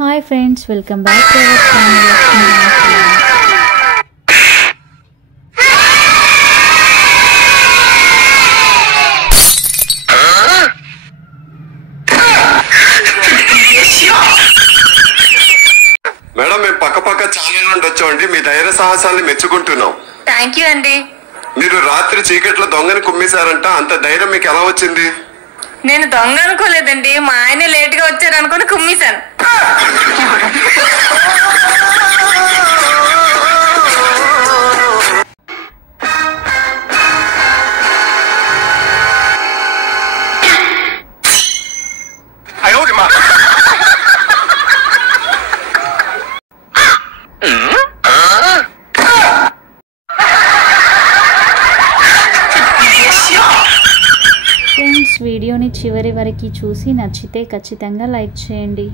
Hi friends, welcome back to our channel. Madam మేము పక్క channel నుండి వచ్చామండి. మీ ధైర్య సాహసాలను మెచ్చుకుంటున్నాం. థ్యాంక్ యూ అండి. మీరు రాత్రి చీకట్లో దొంగని కుమ్మేశారంట, అంత ధైర్యం మీకు ఎలా వచ్చింది? నేను దొంగ అనుకోలేదండి, మా ఆయన లేట్ గా వచ్చారు అనుకుని కుమ్మేశాను. ఫ్రెండ్స్, వీడియోని చివరి వరకు చూసి నచ్చితే ఖచ్చితంగా లైక్ చేయండి.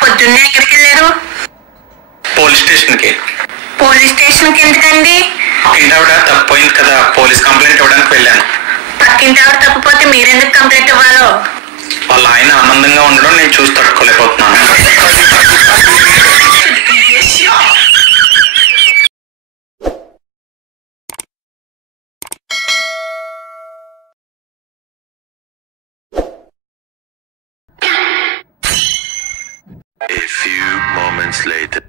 పొద్దున్నే ఎక్కడికి వెళ్ళారు? పోలీస్ స్టేషన్ కి. పోలీస్ స్టేషన్ కి ఎందుకండి? ఇంటావిడ తప్పిపోయింది కదా, పోలీస్ కంప్లైంట్ ఇవ్వడానికి వెళ్ళాను. పక్కింటి ఆవిడ తప్పిపోతే మీరెందుకు కంప్లైంట్ ఇవ్వాలో? వాళ్ళ ఆయన ఆనందంగా ఉండడం నేను చూసి తట్టుకోలేకపోతున్నాను. A few moments later.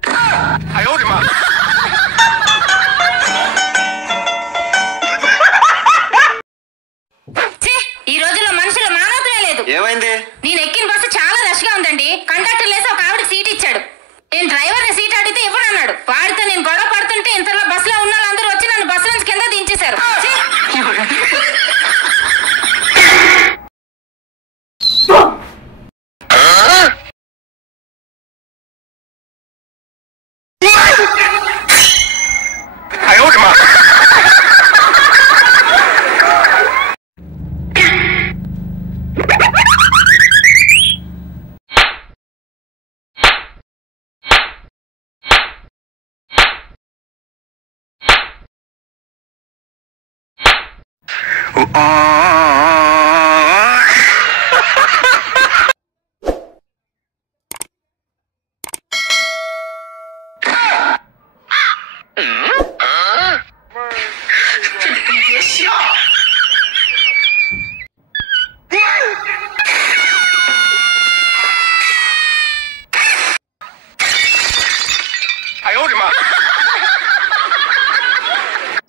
ఈ రోజుల్లో మనుషుల మానవతమే లేదు. ఏమైంది? నేను ఎక్కిన బస్సు చాలా రష్ గా ఉందండి. కండక్టర్ లేసి ఒక ఆవిడ సీట్ ఇచ్చాడు. నేను డ్రైవర్ ని సీట్ అడిగితే ఇవ్వనన్నాడు. వాడితో నేను గొడవ పడుతుంటే ఇంతలో బస్సులో ఉన్న వాళ్ళందరూ వచ్చి నన్ను బస్సు నుంచి కింద దించేశారు.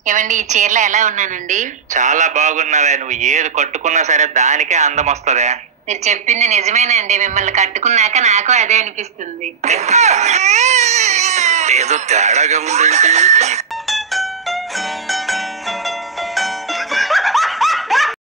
ఏమండి, ఈ చీరలో ఎలా ఉన్నానండి? చాలా బాగున్నావే. నువ్వు ఏది కట్టుకున్నా సరే దానికే అందం వస్తుంది. మీరు చెప్పింది నిజమేనండి. మిమ్మల్ని కట్టుకున్నాక నాకు అదే అనిపిస్తుంది. ఏదో తేడాగా ఉందండి.